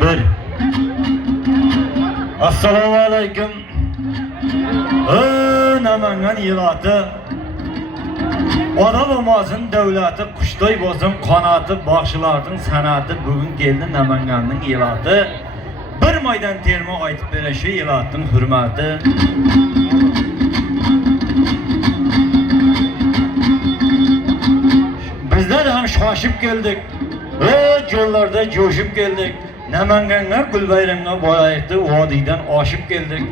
Bir. Assalamu alaikum. Namangan yılatı. Ona olmasın devleti, kuştoy bozun kanatı, bakşılardın sanatı. Bugün geldi Namangan'ın yılatı. Bir maydan termo aytıp bereşi yılatın hürmetı. Bizler hem şaşıp geldik. Yollarda coşup geldik. Namangan'a Gülbayram'a boyayıktı, vadiden aşıp geldik.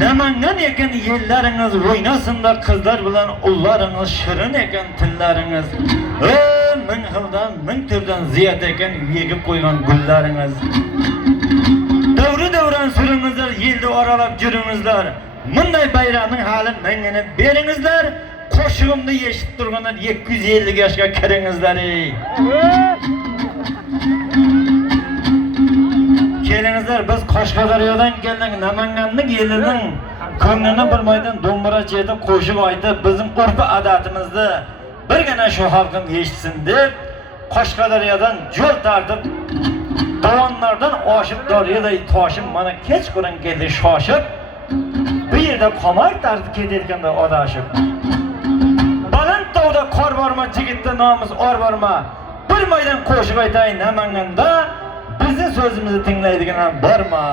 Namangan eken yerleriniz oynasında kızlar bilen ullarınız şirin eken tilleriniz. Min hıldan, min türden ziyad eken yegip koygan gülleriniz. Devri devran sürünüzler, yildi aralap jürünüzler. Munday bayramın halin mengini berinizler. Koşuğumda yeşit durganlar 250 yaşga kirinizler. Kelinizler, biz Qashqadaryodan keldik, Namanganning elining ko'nglini bir maydan do'mbira chedi, qo'shiq aytib, bizning urf odatimizni birgina shu xalqim eshitsin deb Qashqadaryodan yo'l tortib, dovonlardan oshib daryoday toshib, mana kechqurun keldi shoshib, bu yerda qomay tortib ketayotganda adashib. Baland tog'da qor borma, jigitda nomus or borma. Bir maydan qo'shiq aytay Namanganda. Bizim sözümüzü dinleydiğine barma.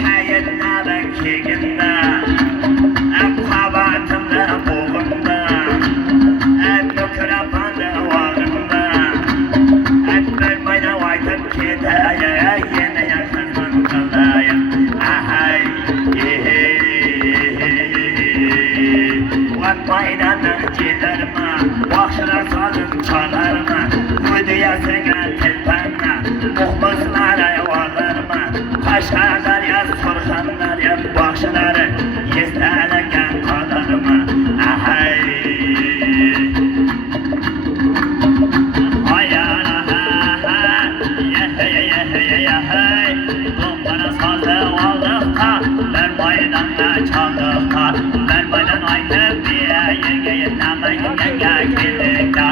Sayın Nabek Kegim'de Akkabatı hep maydanın giderme, başına salın çalarma, müdüyesine tilpenme, muhmuzlara varlarma, kaşarlar ya sorsanlar ya başları yestelegen kadarma. Ahay Dombara sazı aldıkta, ben maydana çaldıkta, ben maydan aynı bir yenge namenge geldik da.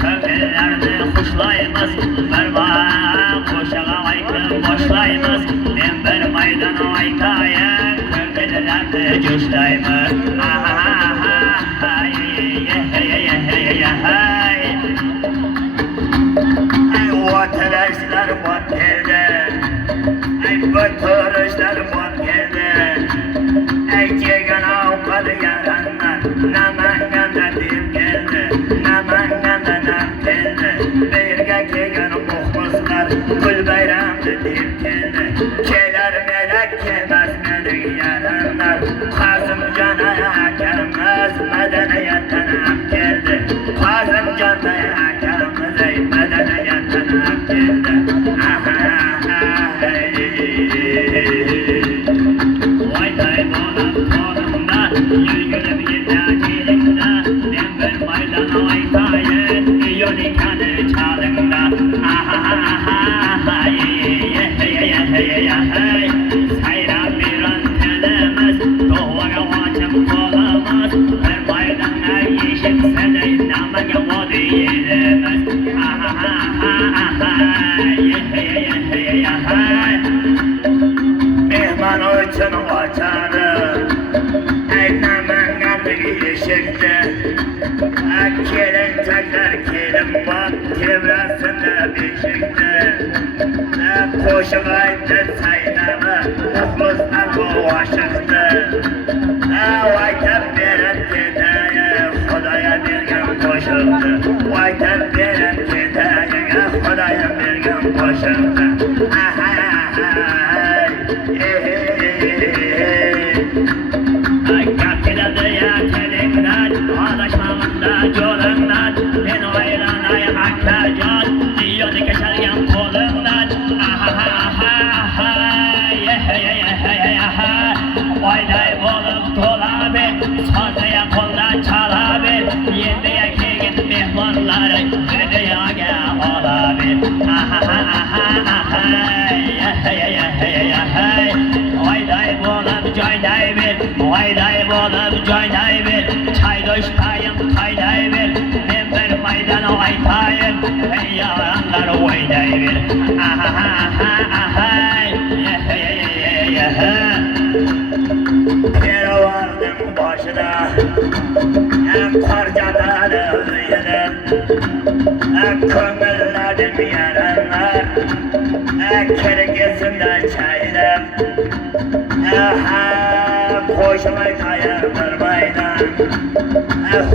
Köylerde kuşlayımız, ben koşağa aykın boşlayımız, ben maydana aykayım, köylerde coşlayımız. Vatandaşlar bak geldi, vatandaşlar bak geldi. Erkeğin avkadı yaranlar, namanganda dil geldi, namanganda nam geldi. Birge kegan muhbuslar, gül bayramda dil geldi. Keler melek kelmez melik yaranlar, Kazım canaya gelmez, medeniyetten am geldi. Kazım canaya gelmez, medeniyetten am geldi. Vay day bolam torumda, yürgülüm yedakilinde, ben bir maydana aykayın, yolikanı çalında. Sayran bir an telemez, doğaga vacım olamaz, her maydana yeşil sene namaya vadı yelemez. Mehman için vatanı, ey namangandı yeşildi. Kelin takar kelim bak, tevrasında beşikti. Koşuk aydı saydamı, muhluslar bu aşıktı. Vaytan veren kedaya, Xudaya bergen koşuktu. Vaytan veren kedaya, Xudaya bergen koşuktu. Kaptilerde ya telimden, adaşmağında yolundan, ben oylanay hakkacan, diyordu geçerken kolundan. Oyday bolup dolabil, sazaya koldan çalabil, yendiye kegin mehmanları, ödüyaga olabil. Oyday bolup joyday bil, oyday bolup joyday bil, çaydoştayım kayday bil, ben bir maydana aytayım, ey yaranlar oyday bil. Keravanın başına Karcadalı yerim, kömürlerim yaranlar, Kirgisinde çayırım, koşmay kayardır baydan,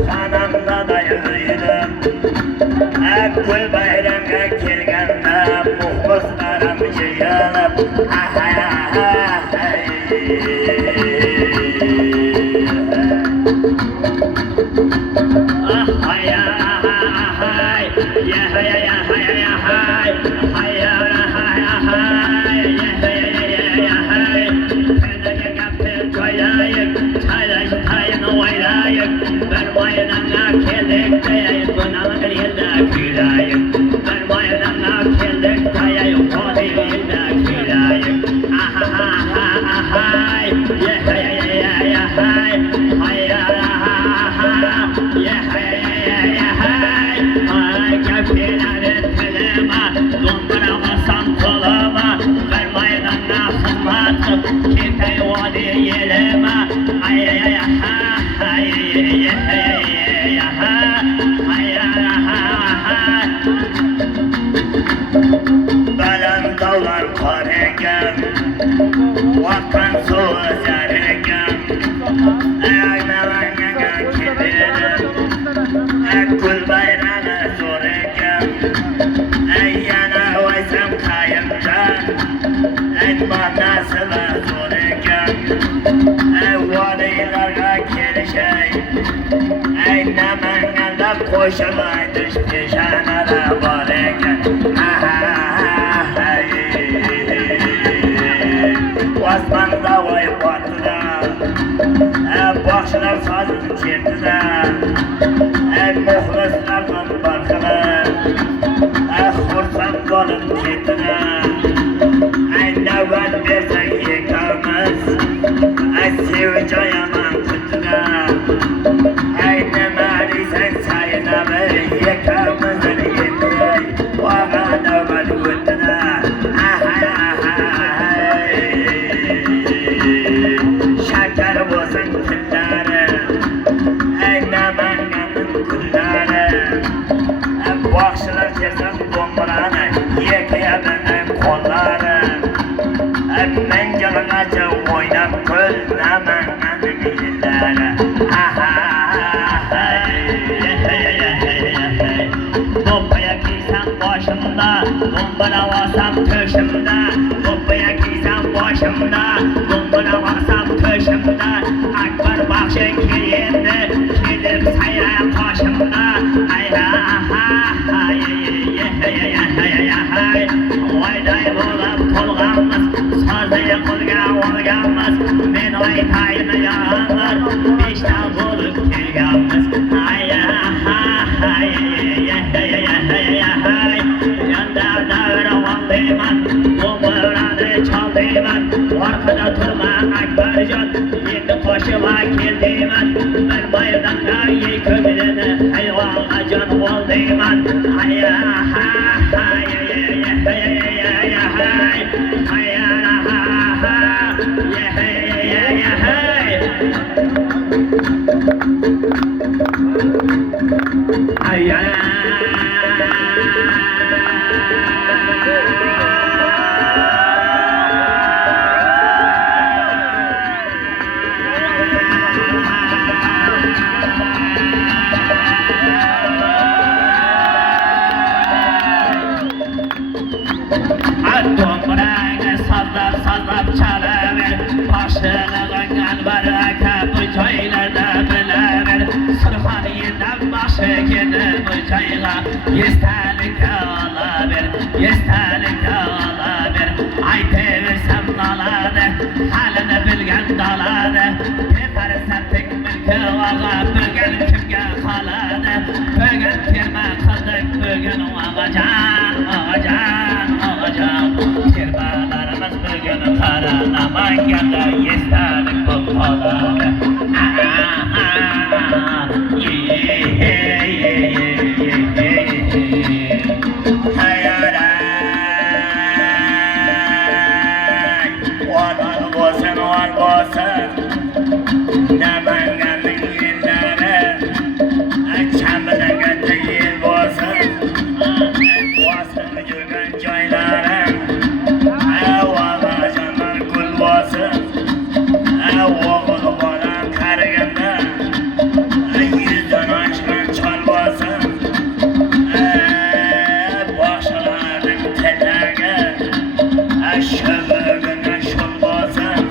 Hanamda da yürüydüm, Gül bayramga kelganda muhbuslarım yığılıp. Ben maydana keldik dayayım, bana yılda külayım. Ben maydana keldik dayayım, kodu yılda külayım. Ahay, yahay, ay kapıları telema, dombara basan kolama. Ben maydana fırlatıp, kitay vadi yelema. Balam dağlar karegen, vakan soğuz yaregen. Aynalarına gidelim, kul bayrağına zoregen. Yana vaysam kayımdan, bana sıla zoregen. Koşum aytış peşanada var eken Osmanda vay batıda Bakşılar sazını çektidə Muhlislardan barkılar Xursan bolun kettidə Növbət versən yekamız Sevinç ayaman tuttidə Nəməliysən sayıda bir yekamızın yettidə Vağa növbət öttidə Şəkər olsun külləri Nəmənganın külləri Bakşılar kesən domburanı Yekəyə bəndən kolları Men canınaca oynam köl Nəmənganın illəri Bombaya giysen başımda Dombala vasam töşümde Bombaya giysen başımda Dombala vasam töşümde Akbar bakşın kiriyimde Kilim sayaya başımda Oyday bo'lib to'lg'anmiz Sozaya qo'lga olganmiz Men aytayini yalang'ir Beshdan bo'lib kelganmiz Yanda davra olmayman Do'mbrani chaldiyman Orqada turman Akbarjon Endi qo'shiqqa keldiyman Bir maydonda yey ko'nglini Hayvonga jon bo'ldiyman Dombrani sazlab çalaver Başını Anvar aka bu joylarda bilaver Surxon yerdan baxshi keldi bu joyga Esdalik olaver Aytaversam noladi Halini bilgan doladi Befarzandlik mulki og'a Bugun kimga qoladi Bugun terma qildik bugun Og'ajon Termalarimiz bugun qara Namanganda esdalik bo'lib qoladi Namanganning yerlari Chambilaganda yer bo'lsin Bosib yurgan joylari Og'ajonlar gul bo'lsin O'g'il bolam qariganda Yuzdan oshgan chol bo'lsin Boshlarning tilagi Shu bugun shul bo'lsin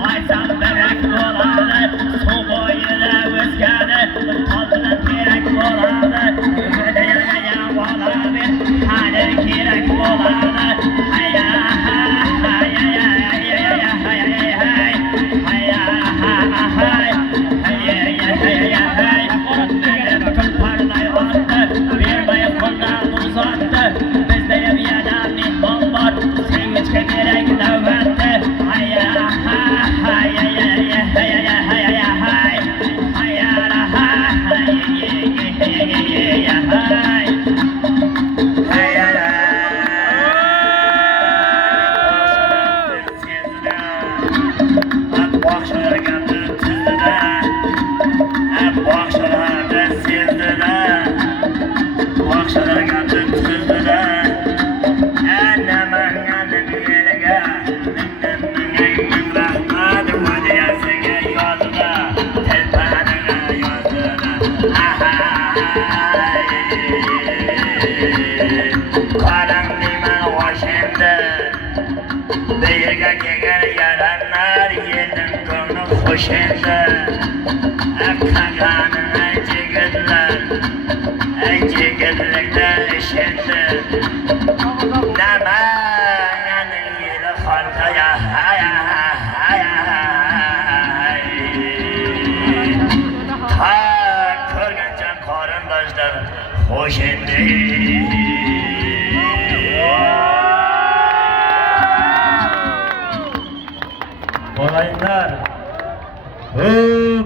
Hayır Birga kelgan yaranlar yelning ko'ngli xush endi. Qaganing jigitlar, jigitlikda ishendi. Namanganning yeli xalqiga ta ko'rgancha qarindoshlar xush endi. Olaylar,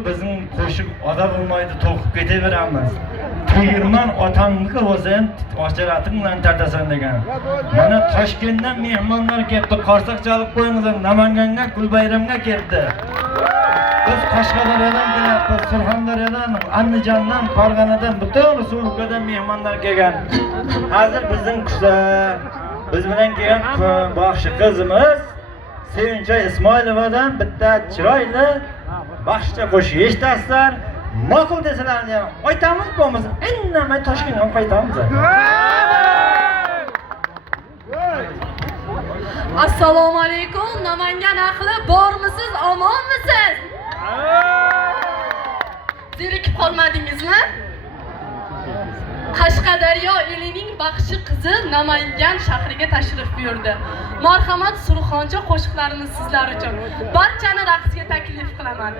bizim qo'shib oda bo'lmaydi, to'qib ketaveramiz. Tegirmon otamniki bo'lsa ham ocharating bilan tartasan degan. Mana Toshkentdan mehmonlar keldi, qarsak chalib qo'yinglar, Namanganga Gulbayramga keldi. Biz Qashqadaryodan kelyapmiz, Surxondaryodan, Andijondan, Farg'onadan, butun respublikadan mehmonlar kelgan. Hozir bizning biz bilan kelgan baxshi qizimiz Sevinchoy Ismoilovadan bitta chiroyli baxshcha qo'shiq eshitasizlar. Ma'qul desalarni aytamiz, bo'lmasa indamay Toshkentga qaytamiz. Assalomu alaykum, Namangan ahli, bormisiz, omonmisiz? Zerikib qolmadingizmi? Qashqadaryo elining baxshi qizi Namangan shahriga tashrif buyurdi. Marhamat, Surxoncha qo'shiqlarini sizlar uchun barchani raqsga taklif qilaman.